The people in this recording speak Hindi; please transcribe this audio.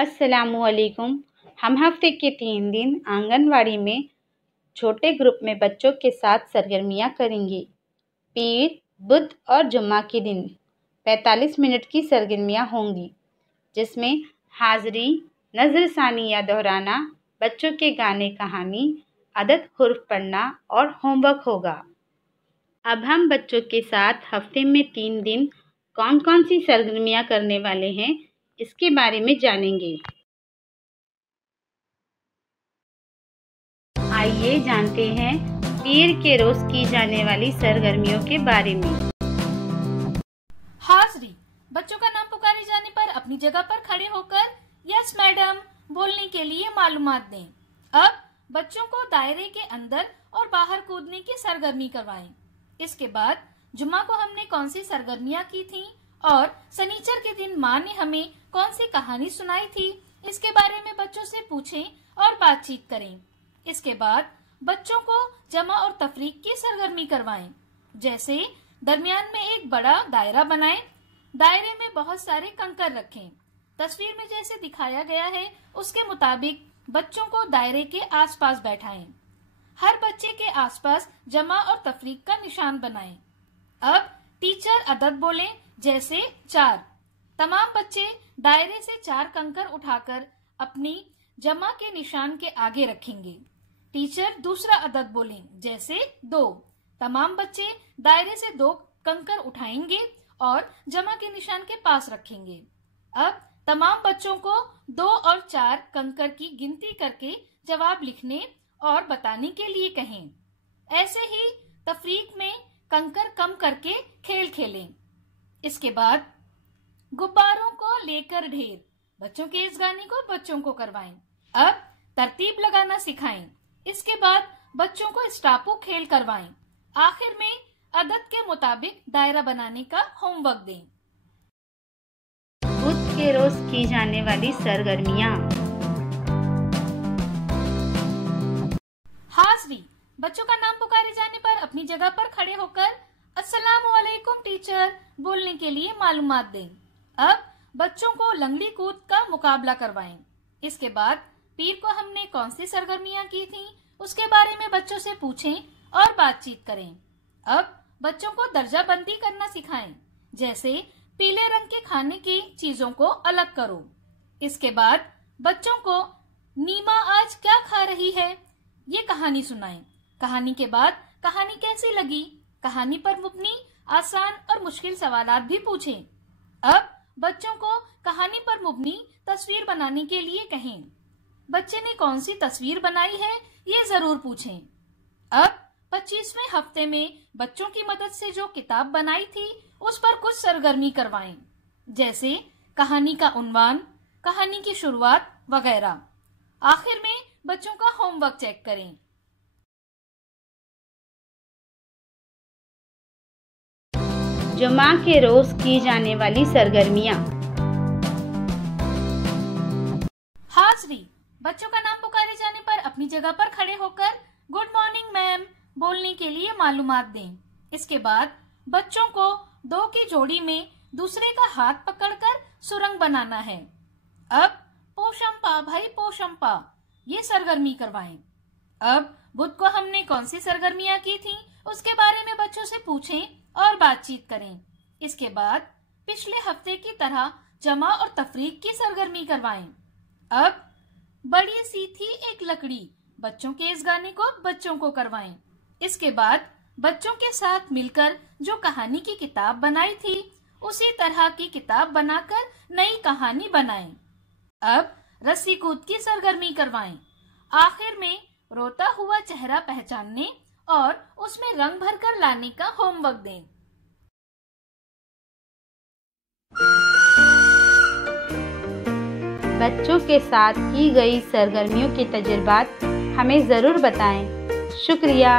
अस्सलामुअलैकुम। हम हफ्ते के 3 दिन आंगनवाड़ी में छोटे ग्रुप में बच्चों के साथ सरगर्मियाँ करेंगे। पीर, बुध और जुम्मा के दिन 45 मिनट की सरगर्मियाँ होंगी, जिसमें हाज़री, नज़रसानी या दोहराना, बच्चों के गाने कहानी, अदद हुर्फ पढ़ना और होमवर्क होगा। अब हम बच्चों के साथ हफ्ते में 3 दिन कौन कौन सी सरगर्मियाँ करने वाले हैं, इसके बारे में जानेंगे। आइए जानते हैं पीर के रोज की जाने वाली सरगर्मियों के बारे में। हाज़री, बच्चों का नाम पुकारे जाने पर अपनी जगह पर खड़े होकर यस मैडम बोलने के लिए मालूमात दें। अब बच्चों को दायरे के अंदर और बाहर कूदने की सरगर्मी करवाएं। इसके बाद जुम्मा को हमने कौन सी सरगर्मियाँ की थी और सनीचर के दिन माँ ने हमें कौन सी कहानी सुनाई थी, इसके बारे में बच्चों से पूछें और बातचीत करें। इसके बाद बच्चों को जमा और तफरीक की सरगर्मी करवाएं, जैसे दरमियान में एक बड़ा दायरा बनाएं, दायरे में बहुत सारे कंकर रखें। तस्वीर में जैसे दिखाया गया है उसके मुताबिक बच्चों को दायरे के आसपास बैठाएं। हर बच्चे के आसपास जमा और तफरीक का निशान बनाएं। अब टीचर अदद बोलें, जैसे 4। तमाम बच्चे दायरे से 4 कंकर उठाकर अपनी जमा के निशान के आगे रखेंगे। टीचर दूसरा अदद बोलें, जैसे 2। तमाम बच्चे दायरे से 2 कंकर उठाएंगे और जमा के निशान के पास रखेंगे। अब तमाम बच्चों को 2 और 4 कंकर की गिनती करके जवाब लिखने और बताने के लिए कहें। ऐसे ही तफरीक में कंकर कम करके खेल खेलें। इसके बाद गुब्बारों को लेकर ढेर, बच्चों के इस गाने को बच्चों को करवाएं। अब तरतीब लगाना सिखाएं। इसके बाद बच्चों को स्टापू खेल करवाएं। आखिर में अदद के मुताबिक दायरा बनाने का होमवर्क दें। बुध के रोज की जाने वाली सरगर्मियाँ। हाज़री, बच्चों का नाम पुकारे जाने पर अपनी जगह पर खड़े होकर अस्सलामुअलैकुम टीचर बोलने के लिए मालूमात दें। अब बच्चों को लंगड़ी कूद का मुकाबला करवाएं। इसके बाद पीर को हमने कौन सी सरगर्मियाँ की थी, उसके बारे में बच्चों से पूछें और बातचीत करें। अब बच्चों को दर्जा बंदी करना सिखाएं, जैसे पीले रंग के खाने की चीजों को अलग करो। इसके बाद बच्चों को नीमा आज क्या खा रही है, ये कहानी सुनाएं। कहानी के बाद कहानी कैसी लगी, कहानी पर मुबनी आसान और मुश्किल सवालात भी पूछें। अब बच्चों को कहानी पर मुबनी तस्वीर बनाने के लिए कहें। बच्चे ने कौन सी तस्वीर बनाई है, ये जरूर पूछें। अब 25वें हफ्ते में बच्चों की मदद से जो किताब बनाई थी उस पर कुछ सरगर्मी करवाएं, जैसे कहानी का उन्वान, कहानी की शुरुआत वगैरह। आखिर में बच्चों का होमवर्क चेक करें। जुमा के रोज की जाने वाली सरगर्मियाँ। हाज़री, बच्चों का नाम पुकारे जाने पर अपनी जगह पर खड़े होकर गुड मॉर्निंग मैम बोलने के लिए मालूमात दें। इसके बाद बच्चों को 2 की जोड़ी में दूसरे का हाथ पकड़कर सुरंग बनाना है। अब पोशंपा भाई पोशंपा, ये सरगर्मी करवाएं। अब बुध को हमने कौन सी सरगर्मियाँ की थी, उसके बारे में बच्चों से पूछें और बातचीत करें। इसके बाद पिछले हफ्ते की तरह जमा और तफरीक की सरगर्मी करवाएं। अब बड़ी सी थी एक लकड़ी, बच्चों के इस गाने को बच्चों को करवाएं। इसके बाद बच्चों के साथ मिलकर जो कहानी की किताब बनाई थी उसी तरह की किताब बनाकर नई कहानी बनाएं। अब रस्सी कूद की सरगर्मी करवाएं। आखिर में रोता हुआ चेहरा पहचानने और उसमें रंग भरकर लाने का होमवर्क दें। बच्चों के साथ की गई सरगर्मियों के तजुर्बात हमें ज़रूर बताएं। शुक्रिया।